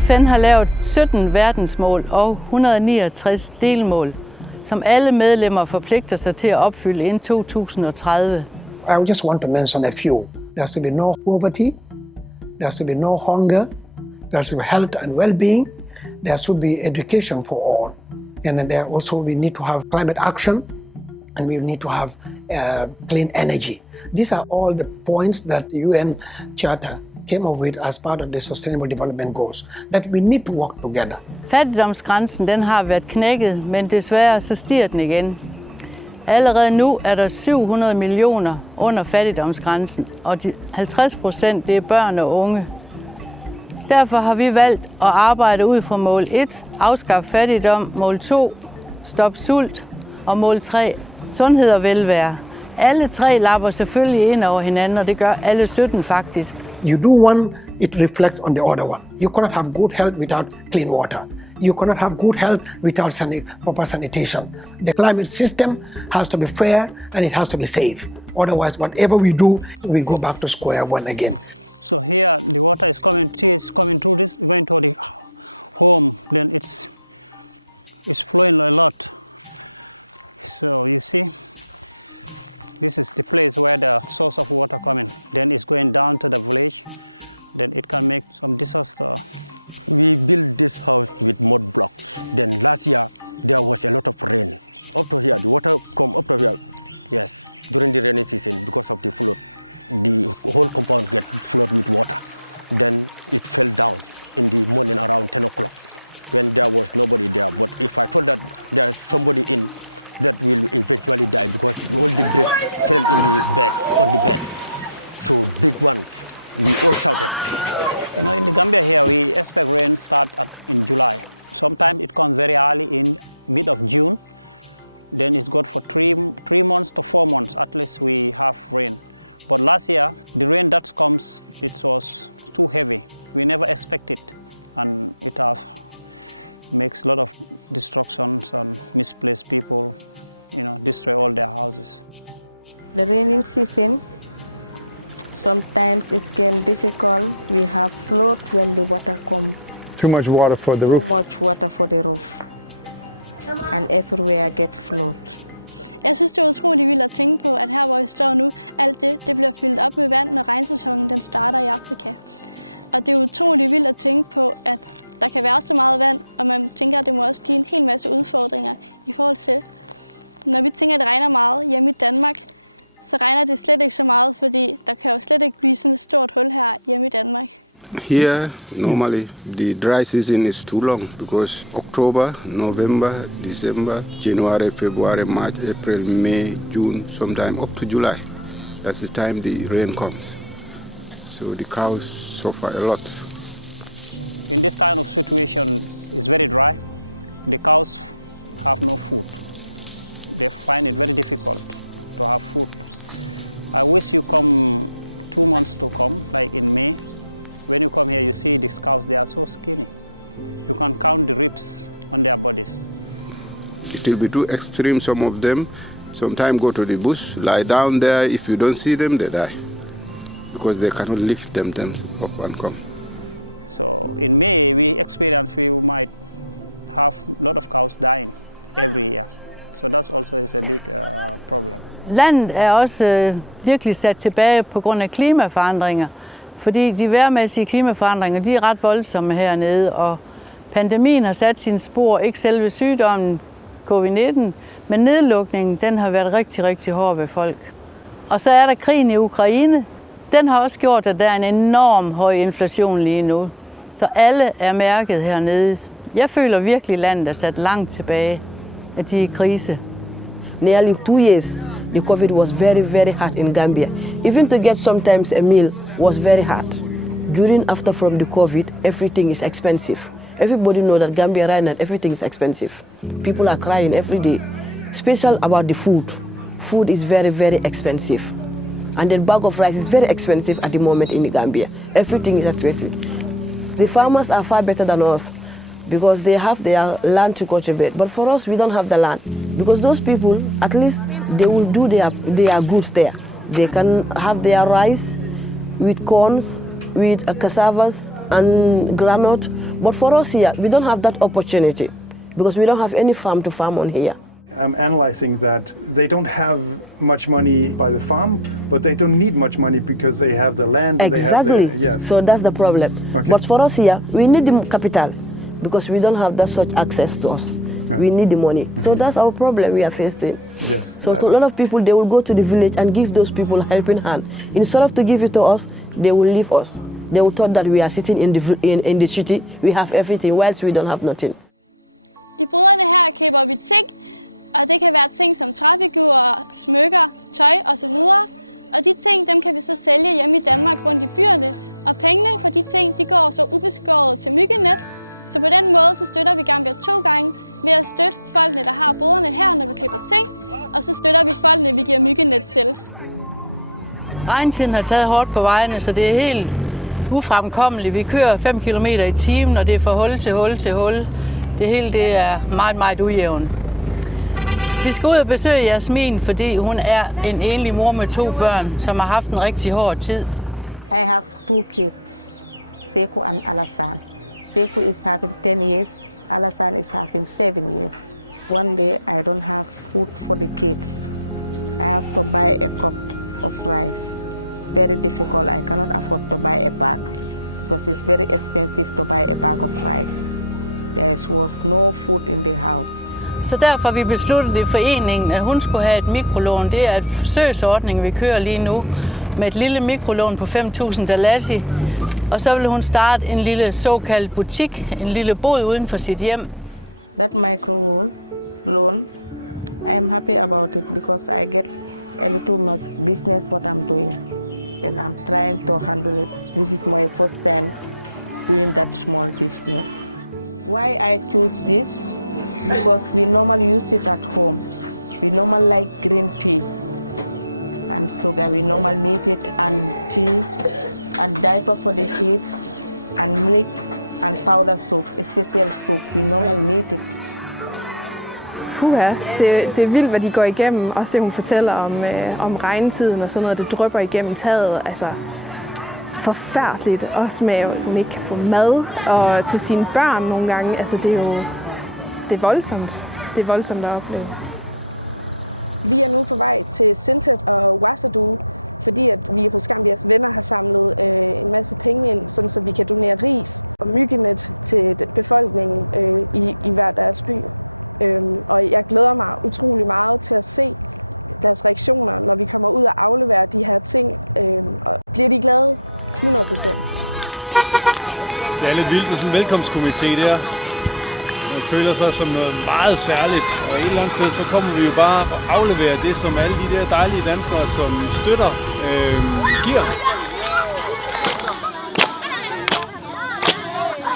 FN har lavet 17 verdensmål og 169 delmål, som alle medlemmer forpligter sig til at opfylde inden 2030. I just want to mention a few. There should be no poverty. There should be no hunger. There should be health and well-being. There should be education for all. And then there also we need to have climate action, and we need to have clean energy. These are all the points that the UN Charter came up with as part of the Sustainable Development Goals, that we need to work together. Fattigdomsgrænsen den har været knækket, men desværre så stiger den igen. Allerede nu er der 700 millioner under fattigdomsgrænsen, og 50% det er børn og unge. Derfor har vi valgt at arbejde ud fra mål 1, afskaffe fattigdom, mål 2, stop sult, og mål 3, sundhed og velvære. Alle tre lapper selvfølgelig ind over hinanden, og det gør alle 17 faktisk. You do one, it reflects on the other one. You cannot have good health without clean water. You cannot have good health without proper sanitation. The climate system has to be fair and it has to be safe. Otherwise, whatever we do, we go back to square one again. So here the water is coming through this, going to the home, then it's flowing a lot. So you see, this is the place where the source of water coming. Then it's going down to the village. Then it can make some disaster. We built this house with mud blocks. Then last year there was a lot of rain. Up to here, the water come up to here. Yes, during the rainy season because of the flood, the whole compound get flooded with water. Then it fell down in the morning around 10 o'clock when there was nobody there. But if I told that there's somebody in, that will eventually die because all the bricks fell on the bed. So big one, we all shouted. You know, in the Gambia here, we expect rain start in July. Sometimes it comes very early in mid of June. Then it's good for 3 months to 4 months, at least we have rain. But last year, the rain that comes, it was too heavy. We never expect it, and it makes a lot of destructions and misplaced people, destroy all their houses. The rainy season, sometimes it came difficult. We have flood when the water come. Too much water for the roof. Too much water for the roof. And everywhere get flood. Jeg synes, det er utroligt vildt at tænke på, at her hvor vi står nu, alt det bliver fyldt op med vand, når regnsæsonen den starter i Afrika. Og det er utroligt vildt at tænke på, at der kan være så meget vand, og man tænker, at det må også give en hel masse udfordringer i forhold til, når vi tænker, at det regner meget hjemme i Danmark, så regner det slet ikke så meget, fordi der kan jo slet ikke blive sådan et stort hul her hjemme i Danmark. Here, normally, the dry season is too long because October, November, December, January, February, March, April, May, June, sometime up to July. That's the time the rain comes. So the cows suffer a lot. In this kind of situation, it's very dry. The cows have no food. They find it very difficult to have food. I wish you come 2 months to come, like in May. When you come here, you see these cows, they are so skinny. You can count the ribs on their bodies. It will be too extreme, some of them. Sometimes go to the bush, lie down there. If you don't see them, they die because they cannot lift them up and come. So in May, we might have a lot of cows dying every year. So that also is a big problem. Landet er også virkelig sat tilbage på grund af klimaforandringer. Fordi de vejrmæssige klimaforandringer, de er ret voldsomme hernede, og pandemien har sat sine spor, ikke selve sygdommen covid-19, men nedlukningen, den har været rigtig, rigtig hård ved folk. Og så er der krigen i Ukraine. Den har også gjort, at der er en enorm høj inflation lige nu. Så alle er mærket hernede. Jeg føler virkelig, at landet er sat langt tilbage, at de er i krise. Nearly 2 years, the COVID was very, very hard in Gambia. Even to get sometimes a meal was very hard. After from the COVID, everything is expensive. Everybody knows that Gambia right now, everything is expensive. People are crying every day. Special about the food. Food is very, very expensive. And the bag of rice is very expensive at the moment in Gambia. Everything is expensive. The farmers are far better than us because they have their land to cultivate. But for us, we don't have the land. Because those people, at least they will do their goods there. They can have their rice with corns, with cassavas, and granite. But for us here, we don't have that opportunity because we don't have any farm to farm on here. I'm analyzing that they don't have much money by the farm, but they don't need much money because they have the land. Exactly. They have yes. So that's the problem. Okay. But for us here, we need the capital because we don't have that such access to us. Yeah. We need the money. So that's our problem we are facing. Yes. So a lot of people, they will go to the village and give those people a helping hand. Instead of to give it to us, they will leave us. They will thought that we are sitting in the city, we have everything, whilst we don't have nothing. I boderne her køber vi ting, og det kan være ting som træfigurer, smykker, tøj osv. Og de ting, dem kan vi så sælge hjemme i Danmark rundt i byerne. Og pengene for de ting, de går så ubeskåret til myggenet. Så på den måde, så støtter vi Gambia 2 gange ved at støtte folkene, der har boderne her, når vi køber ting. Og så støtter vi folkene, vi giver myggenet til. Regntiden har taget hårdt på vejene, så det er helt ufremkommeligt. Vi kører 5 km i timen, og det er fra hul til hul til hul. Det hele det er meget, meget ujævnt. Vi skal ud og besøge Jasmin, fordi hun er en enlig mor med 2 børn, som har haft en rigtig hård tid. I have 2 kids, Sekou and Alassane. Sekou is having 10 years, Alassane is having 7 years. One day I don't have food for the kids. I have to buy a cup of rice. It's very difficult. I cannot afford to buy a bag because it's very expensive to buy a bag of rice. There was no food in the house. Så derfor vi besluttede i foreningen, at hun skulle have et mikrolån. Det er et forsøgsordning, vi kører lige nu, med et lille mikrolån på 5.000 dalasi. Og så vil hun starte en lille såkaldt butik, en lille bod uden for sit hjem. That micro loan, I am happy about it because I get a little more business what I'm doing. And I'm trying to handle it. This is my first time doing that small business. Why I choose this? Because we normally use it at home. We normally like green tea and sugar. We normally need it, and tea and diaper for the kids and milk and powder soap, a special soap. We normally need it. Puha, det er vildt, hvad de går igennem. Også det, hun fortæller om regntiden og sådan noget, det drypper igennem taget. Altså, forfærdeligt. Også med, at hun ikke kan få mad og til sine børn nogle gange. Altså, det er voldsomt. Det er voldsomt at opleve. Vi er nu på vej til Sintet og Wasadu, fordi at vi hos Gambias venner har samlet en masse penge ind, sådan så vi kan donere ris og myggenet til befolkningen i hver deres by. Og jeg glæder mig utrolig meget til at se deres reaktioner, når vi kommer ud og afleverer de her ting. Og bliver de glade? 100%. Det er lidt vildt med sådan en velkomstkomité der. Man føler sig som noget meget særligt, og et eller andet sted, så kommer vi jo bare og afleverer det, som alle de der dejlige danskere, som støtter, giver.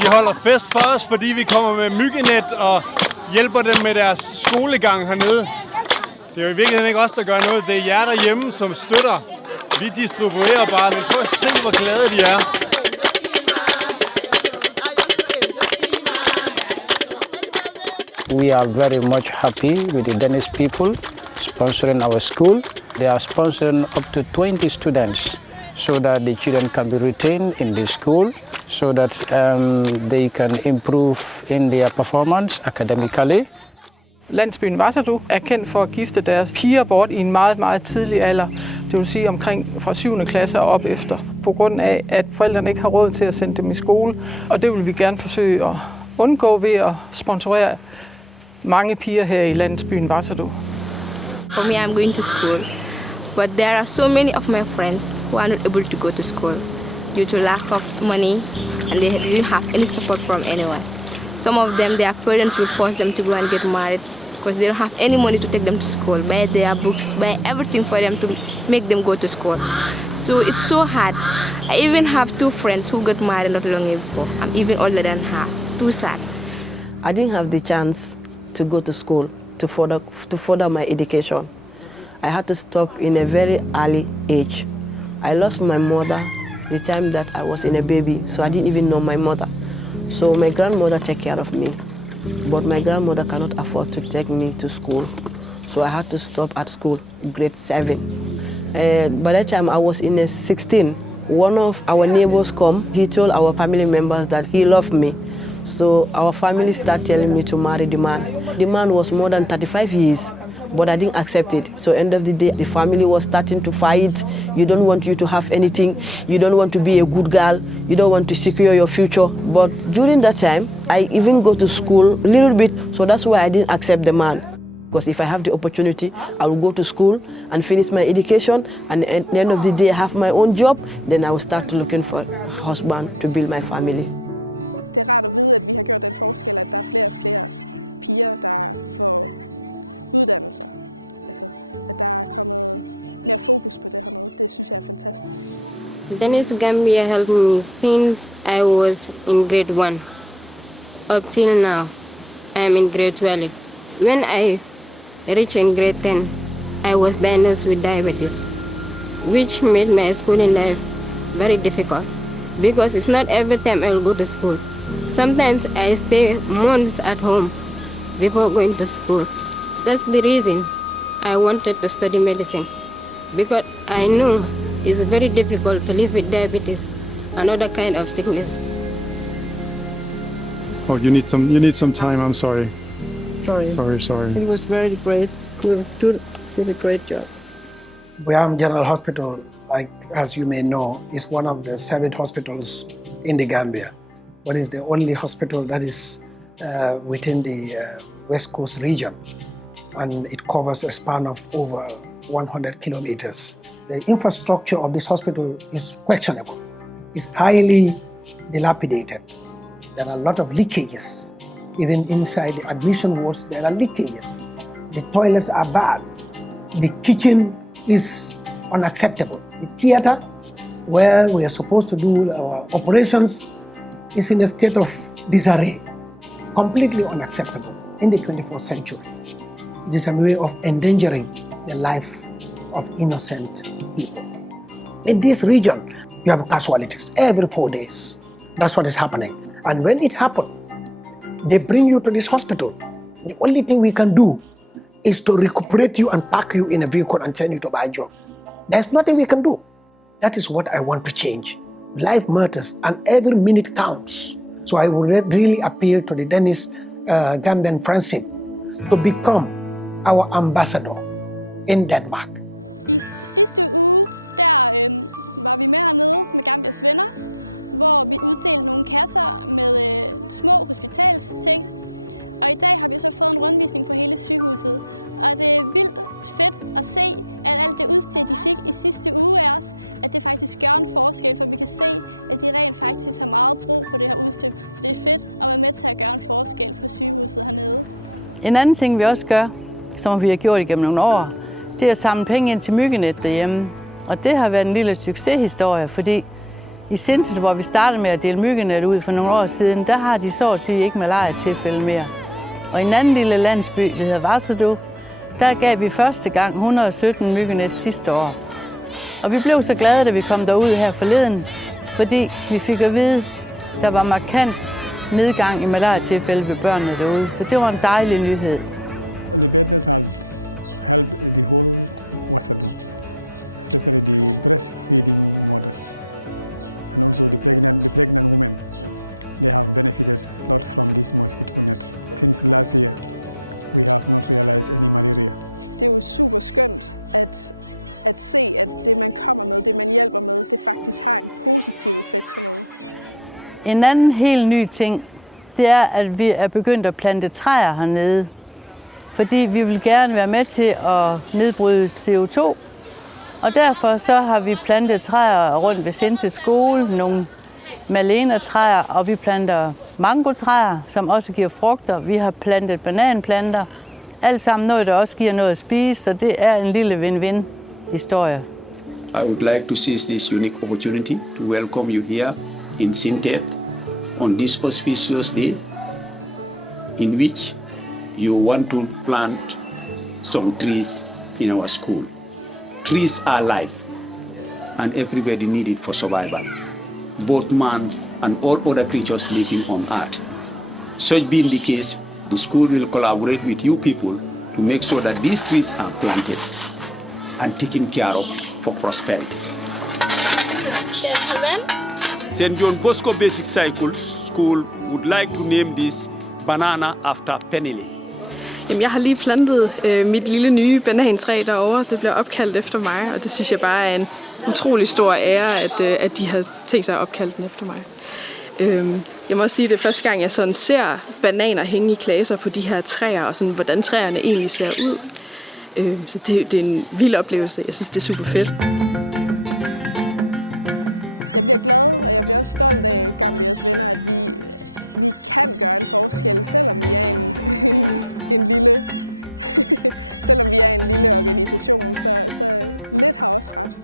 De holder fest for os, fordi vi kommer med myggenet og hjælper dem med deres skolegang hernede. Det er jo i virkeligheden ikke os, der gør noget. Det er jer derhjemme, som støtter. Vi distribuerer bare, men prøv at se, hvor glade de er. We are very much happy with the Danish people sponsoring our school. They are sponsoring up to 20 students so that the children can be retained in the school, so that they can improve in their performance academically. Landsbyen Wasadu er kendt for at gifte deres piger bort i en meget, meget tidlig alder. Det vil sige omkring fra 7. klasse og op efter, på grund af, at forældrene ikke har råd til at sende dem i skole. Og det vil vi gerne forsøge at undgå ved at sponsorere mange piger her i landsbyen Wasadu. For me, I'm going to school, but there are so many of my friends who are not able to go to school due to lack of money, and they didn't have any support from anyone. Some of them, their parents will force them to go and get married because they don't have any money to take them to school, buy their books, buy everything for them to make them go to school. So it's so hard. I even have 2 friends who got married not long ago. I'm even older than her. Too sad. I didn't have the chance to go to school to further my education. I had to stop in a very early age. I lost my mother the time that I was in a baby, so I didn't even know my mother. So my grandmother take care of me, but my grandmother cannot afford to take me to school. So I had to stop at school, grade 7. By that time I was in a 16. One of our neighbors come, he told our family members that he loved me. So our family started telling me to marry the man. The man was more than 35 years, but I didn't accept it. So end of the day, the family was starting to fight. You don't want you to have anything. You don't want to be a good girl. You don't want to secure your future. But during that time, I even go to school a little bit. So that's why I didn't accept the man. Because if I have the opportunity, I will go to school and finish my education. And at the end of the day, I have my own job. Then I will start looking for a husband to build my family. Det er rart at vide, at vi har gjort den forskel, at der er flere og flere piger, der får uddannelser. Altså, at der er kommet mere fokus på det her noget. Det synes jeg er fantastisk. Dennis Gambia helped me since I was in grade 1. Up till now, I am in grade 12. When I reached in grade 10, I was diagnosed with diabetes, which made my schooling life very difficult because it's not every time I will go to school. Sometimes I stay months at home before going to school. That's the reason I wanted to study medicine, because I know it's very difficult to live with diabetes, another kind of sickness. Oh, you need some time. I'm sorry. Sorry. It was very great. You did a great job. Buyam General Hospital, like as you may know, is one of the 7 hospitals in the Gambia, but it's the only hospital that is within the West Coast region, and it covers a span of over 100 kilometers. The infrastructure of this hospital is questionable. It's highly dilapidated. There are a lot of leakages. Even inside the admission wards, there are leakages. The toilets are bad. The kitchen is unacceptable. The theater, where we are supposed to do our operations, is in a state of disarray. Completely unacceptable in the 21st century. It is a way of endangering the life of innocent people. In this region, you have casualties every 4 days. That's what is happening. And when it happens, they bring you to this hospital. The only thing we can do is to recuperate you and pack you in a vehicle and send you to Banjul. There's nothing we can do. That is what I want to change. Life matters and every minute counts. So I would really appeal to the Dennis Gambian Friendship to become our ambassador in Denmark. I sidste uge, der var vi med hernede med Gambias venner, hvor vi uddelte nogle kasser med små hospitalsting. Og i dag har vi så fået en rundvisning på hele sygehuset. Og det er vildt fedt at se, at alt det udstyr, de fik i sidste uge af os, at det faktisk gør en forskel, for vi kan se, at de rent faktisk har meget brug for det her udstyr. Så det er fedt at være med til at gøre en forskel på sygehuset hernede. En anden ting, vi også gør, som vi har gjort igennem nogle år, det er at samle penge ind til myggenet derhjemme. Og det har været en lille succeshistorie, fordi i Sintet, hvor vi startede med at dele myggenet ud for nogle år siden, der har de så at sige ikke malaria-tilfælde mere. Og i en anden lille landsby, der hedder Varsadu, der gav vi første gang 117 myggenet sidste år. Og vi blev så glade, da vi kom derud her forleden, fordi vi fik at vide, at der var markant nedgang i malaria-tilfælde ved børnene derude. Så det var en dejlig nyhed. The business has helped the whole Wasadu, especially the breastfeeding mothers, and also the pregnant women. They have benefited a lot from these mosquito nets. Since last year, we have not realized any malaria. Det er jo super skønt at se, at det man kommer med, det man hjælper med, det faktisk har en positiv effekt hernede. En anden helt ny ting, det er, at vi er begyndt at plante træer hernede. Fordi vi vil gerne være med til at nedbryde CO2. Og derfor så har vi plantet træer rundt ved Sintes skole, nogle malena-træer, og vi planter mangotræer, som også giver frugter. Vi har plantet bananplanter. Alt sammen noget, der også giver noget at spise, så det er en lille win-win-historie. I would like to seize this unique opportunity to welcome you here in Sintet on this auspicious day in which you want to plant some trees in our school. Trees are life, and everybody need it for survival, both man and all other creatures living on earth. Such being the case, the school will collaborate with you people to make sure that these trees are planted and taken care of for prosperity. St. John Bosco Basic School would like to name this banana after Pernille. Jamen, jeg har lige plantet mit lille nye banantræ derovre. Det bliver opkaldt efter mig, og det synes jeg bare er en utrolig stor ære, at de havde tænkt sig at opkalde den efter mig. Jeg må også sige, at det er første gang, jeg sådan ser bananer hænge i klaser på de her træer, og sådan, hvordan træerne egentlig ser ud. Så det er en vild oplevelse. Jeg synes, det er super fedt. Jeg bliver glad, og jeg bliver også stolt af Gambias venner, at vi kan gøre en forskel, selvom vi er en lille selvom vi er en lille organisation, så lidt har også ret.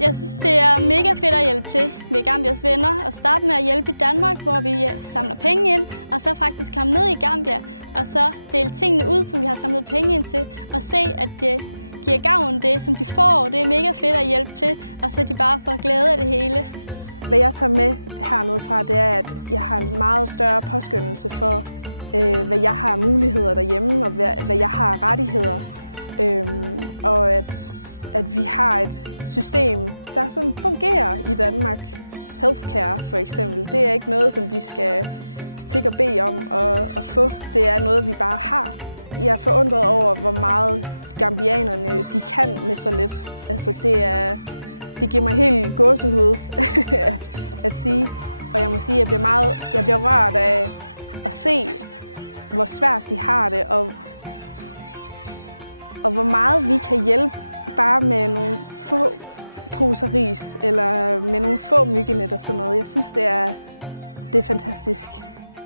Jeg synes, det er mega fedt at hjælpe til ved Gambias venner og starte med at hjælpe i Danmark, hvor vi samler penge ind, og så faktisk komme ned i Gambia og så dele tingene ud, som vi har samlet penge ind til, og se, at det giver gavn det, som de får. Det er mega fedt at hjælpe til, og så de bare får glæde af det hele. Hvad jeg tager med hernede fra, det er, at jeg har en meget større påskyndelse for, hvad jeg har muligheder derhjemme, og hvad jeg har rettigheder. Og at vi har et system, der sådan fungerer i Danmark. Healthcare for eksempel, det er ikke noget, som vi skal tigge og bede om at få. Det er noget, vi bare har. Jeg er forundret over, hvor meget gambianerne de kan med så lidt. Altså, det giver mig helt gåsehud at sige. Og jeg må sige, at jeg bliver rørt af at se, hvor svært de har det, og hvor meget vi kan hjælpe bare med nogle få poser ris, eller med nogle få myggenet og sådan noget. Jeg synes, det er fantastisk.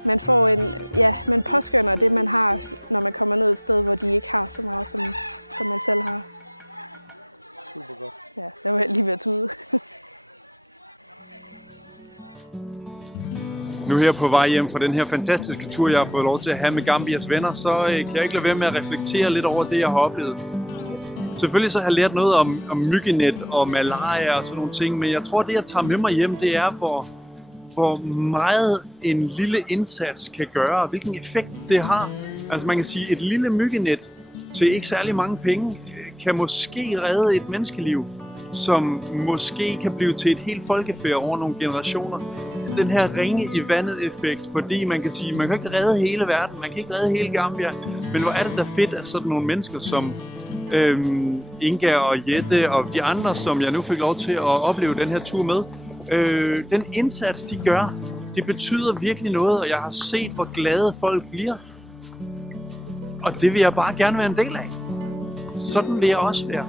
Man får man påskynder det, man har, når man kommer ned et sted, hvor de ikke har så meget, som man selv har. Super godt. Ja, jeg var lige ved at tude. Nu her på vej hjem fra den her fantastiske tur, jeg har fået lov til at have med Gambias venner, så kan jeg ikke lade være med at reflektere lidt over det, jeg har oplevet. Selvfølgelig så har jeg lært noget om myggenet og malaria og sådan nogle ting, men jeg tror, det jeg tager med mig hjem, det er, hvor meget en lille indsats kan gøre, og hvilken effekt det har. Altså man kan sige, et lille myggenet til ikke særlig mange penge, kan måske redde et menneskeliv, som måske kan blive til et helt folkefærd over nogle generationer. Den her ringe i vandet effekt, fordi man kan sige, man kan ikke redde hele verden, man kan ikke redde hele Gambia, men hvor er det da fedt, at sådan nogle mennesker som Inga og Jette og de andre, som jeg nu fik lov til at opleve den her tur med, den indsats de gør, det betyder virkelig noget, og jeg har set, hvor glade folk bliver. Og det vil jeg bare gerne være en del af. Sådan vil jeg også være.